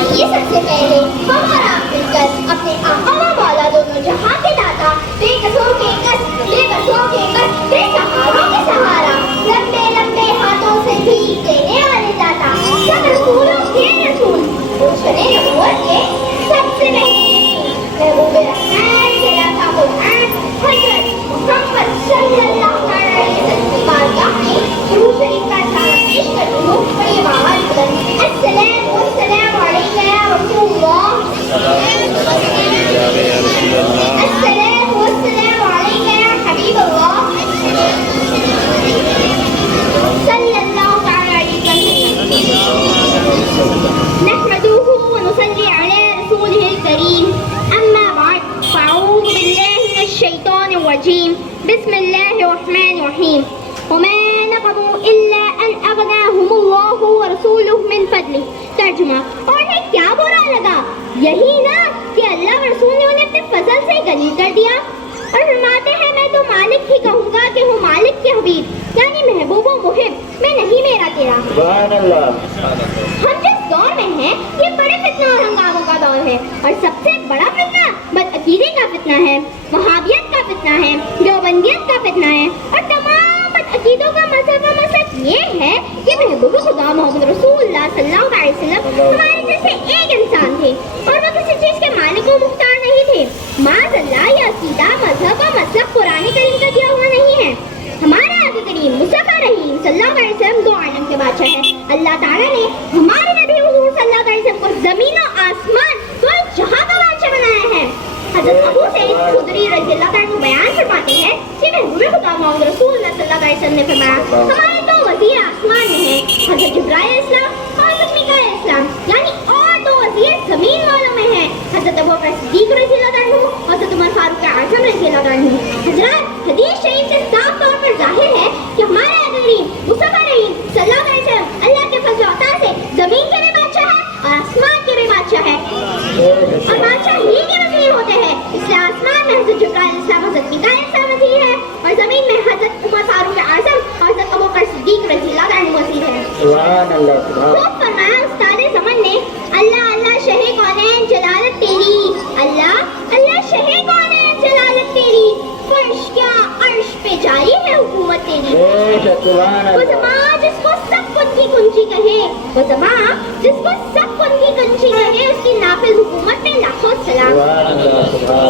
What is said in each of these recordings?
आइए सबसे पहले हम और आप मिलकर अपने आका व मौला दोनों जहां के दाता बेकसों के कस बेसहारों के सहारा लंबे लंबे हाथों से भीख देने वाले दाता सब रसूलों के रसूल मुर्शदे नबूवत के सबसे महबूबे रहमान के लाका कुरान हजरत मुहम्मद सल्लल्लाहु अलैहि वसल्लम बारगाह में दुरूद शरीफ का सारा पेश करती हूँ और ये आवाज बुलंद अस्सलाम वस्सलाम अलैका या रसूलल्लाह अस्सलाम वस्सलाम अलैका या हबीबल्लाह सल्लल्लाहु अलैहि वसल्लम नहमदुहु व नुसल्ली अला रसूलिहिल करीम अम्मा बाद फ़अऊज़ु बिल्लाहि मिनश शैतानिर रजीम बिस्मिल्लाहिर रहमानिर रहीम वमा नक़मू इल्ला अन अग़नाहुमुल्लाहु व रसूलुहु मिन फ़ज़लिहि तर्जुमा और उन्हें क्या बुरा लगा यही ना कि अल्लाह व रसूल ने उन्हें अपने फजल से गनी कर दिया और फरमाते हैं मैं तो मालिक ही कहूँगा कि हूँ मालिक के हबीब यानी महबूब व मुहिब मैं नहीं मेरा तेरा। सुभान अल्लाह। हम जिस दौर में हैं ये बड़े फितना और हंगामों का दौर है और सबसे बड़ा फितना बदअकीदे का फितना है, वहाबियत का फितना है, देवबंदियत का फितना है और तमाम बदअकीदों का मसलब ये है कि महबूब खुदा मोहम्मद रसूलुल्लाह सल्लल्लाहु अलैहि वसल्लम हमारे जैसे एक इंसान थे और वो किसी चीज़ के मालिक व मुख्तार नहीं थे। माज़अल्लाह ये अकीदा मजहब व मतलब कुरान करीम का दिया हुआ नहीं है। हमारे आगे करीम मुस्तफा रहीम सल्लल्लाहु अलैहि वसल्लम दो आलम के बादशाह हैं। अल्लाह ताला ने हमारे नबी हुजूर सल्लल्लाहु अलैहि वसल्लम को ज़मीन और आसमान दो जहां का बादशाह बनाया है। हज़रत अबू सईद खुदरी रज़ियल्लाहु अन्हु बयान फरमाते हैं कि महबूब खुदा मोहम्मद रसूलुल्लाह सल्लल्लाहु अलैहि वसल्लम ने फरमाया हमारे दो वज़ीर आसमान में हैं, हज़रत जिब्राइल अलैहिस्सलाम और हज़रत मीकाईल अलैहिस्सलाम, यानी और दो वज़ीर ज़मीन वालों में हैं, हज़रत अबू बकर सिद्दीक़ रज़ियल्लाहु अन्हु और हज़रत उमर फारूक आज़म रज़ियल्लाहु अन्हु। हज़रात हदीस शरीफ से साफ तौर पर जाहिर है कि हमारे आगे मुस्तफा रहीम सल्लल्लाहु अलैहि वसल्लम अल्लाह के फज़ल व अता से ज़मीन के भी बादशाह है और आसमान के भी बादशाह है और बादशाह ही के वज़ीर होते हैं। इसलिए आसमान में हज़रत जिब्राइल अलैहिस्सलाम हज़रत मीकाईल अलैहिस्सलाम वज़ीर है और ज़मीन में हज़रत उमर फारूक आज़म और हज़रत अबू बकर सिद्दीक़ रज़ियल्लाहु अन्हु वज़ीर है। सुभान अल्लाह। खूब फरमाया उस्ताद ज़मान ने अल्लाह अल्लाह शहे कौनैन जलालत तेरी, अल्लाह अल्लाह शहे कौनैन जलालत तेरी, फर्श क्या अर्श पे जारी है हुकूमत तेरी। वो ज़मान जिसको सब कुछ की कुंजी कहे, वो ज़मान जिसको सब कुछ की कुंजी कहे उसकी नाफिज हुकूमत में लाखों सलाम।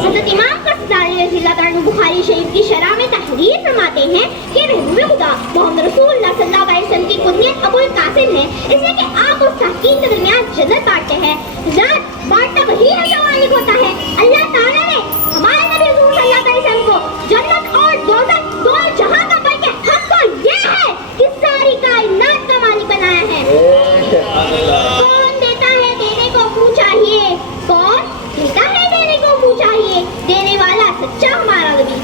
हज़रत इमाम क़ज़्ज़ाली रज़ियल्लाहु अन्हु बुखारी शरीफ की शरह में तहरीर फरमाते हैं कि महबूब खुदा मोहम्मद रसूलुल्लाह सल्लल्लाहु अलैहि वसल्लम की कुन्यत अबुल कासिम है, इसलिए कि आप उस तहकीक के दरमियान जन्नत बांटते हैं। ज़ात बांटता वही है जो मालिक होता है। अल्लाह ताला ने हमारे नबी हुज़ूर सल्लल्लाहु अलैहि वसल्लम को जन्नत और दोज़ख दो जहां का बल्कि हक तो ये है कि सारी कायनात का मालिक बनाया है। कौन देता है देने को मुँह चाहिए, कौन देता है देने को मुँह चाहिए, देने वाला सच्चा हमारा नबी।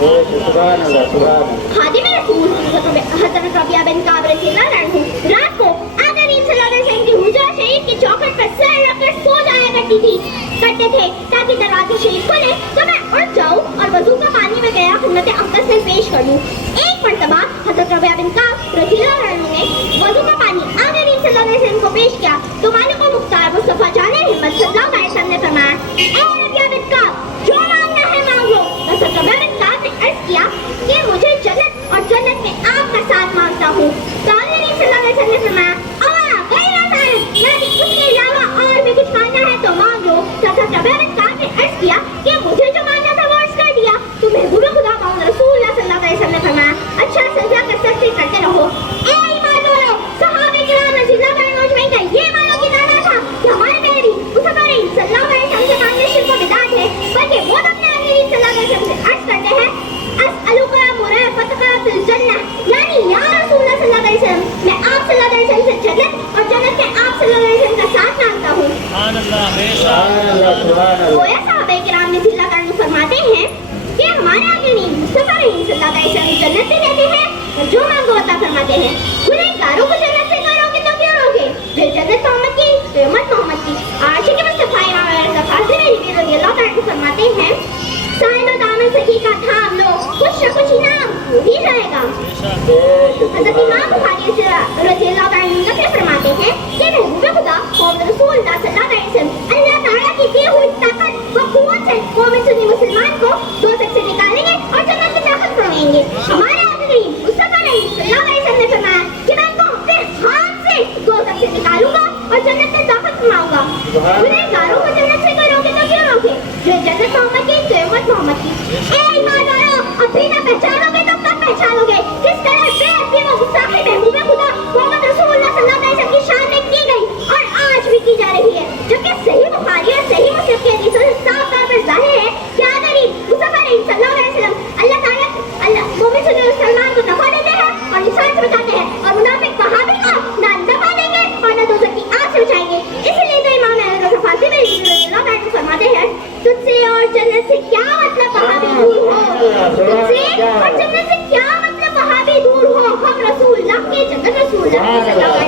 खादिम रसूल हज़रत रबिया बिन काब रज़ियल्लाहु अन्हु रात को आका करीम सल्लल्लाहु अलैहि वसल्लम की हुजरा शरीफ की चौखट पर सर रखकर सो जाया करते थे ताकि दरवाज़े शरीफ खुले तो मैं उठ जाऊं और वज़ू का पानी में गया खिदमत अक़दस में पेश कर दूं। एक मरतबा हज़रत रबिया बिन काब रज़ियल्लाहु अन्हु ने वज़ू का पानी आका करीम सल्लल्लाहु अलैहि वसल्लम को पेश किया तो मालिक व मुख्तार मुस्तफ़ा जाने हिम्मत सल्लल्लाहु अलैहि वसल्लम ने फरमाया ऐ रबिया बिन काब जो मांगना है मांग लो। हज़रत रबिया बिन काब ने अर्ज़ किया कि मुझे जन्नत और जन्नत में आपका साथ मांगता हूँ। तो आका करीम सल्लल्लाहु अलैहि वसल्लम ने फरमाया यानी उसके अलावा और भी कुछ मांगना है तो मांग लो। हज़रत रबिया बिन काब ने अर्ज़ किया कि मुझे जो मांगना था वो अर्ज़ कर दिया। तो महबूब खुदा मोहम्मद रसूलुल्लाह सल्लल्लाहु अलैहि वसल्लम ने फरमाया अच्छा सजदा कसरत से करते रहो। ए ईमान वालों सहाबा किराम रज़ियल्लाहु अन्हुम अजमईन का ये मानो कि दाना था कि हमारे नबी मुस्तफा सल्लल्लाहु अलैहि वसल्लम से मांगने शिर्क व बिदअत है, बल्कि वो अपने नबी सल्लल्लाहु अलैहि वसल्लम से अर्ज़ करते हैं अस्अलुका मुराफ़क़तका फिल जन्नह, यानी या रसूलुल्लाह सल्लल्लाहु अलैहि वसल्लम मैं आप सल्लल्लाहु अलैहि वसल्लम से जन्नत और जन्नत में आप सल्लल्लाहु अलैहि वसल्लम का साथ मांगता हूँ। गोया साहबे किराम रज़ियल्लाहु अन्हुम फरमाते हैं कि हमारे आगे नहीं मुस्तफा रहीम सल्लल्लाहु अलैहि वसल्लम जन्नत से देते हैं और जो मांगो अता फरमाते हैं। गुनहगारों को जन्नत से करोगे तो क्यों रोगे, जो जन्नत मोहम्मद की तो उम्मत मोहम्मद की। आशिक़ मुस्तफा इमाम रज़ियल्लाहु अन्हु फरमाते हैं साहिब दामन सखी का थाम लो कुछ न कुछ इनाम हो ही जाएगा। हज़रत इमाम बुखारी रज़ियल्लाहु अन्हु لكم.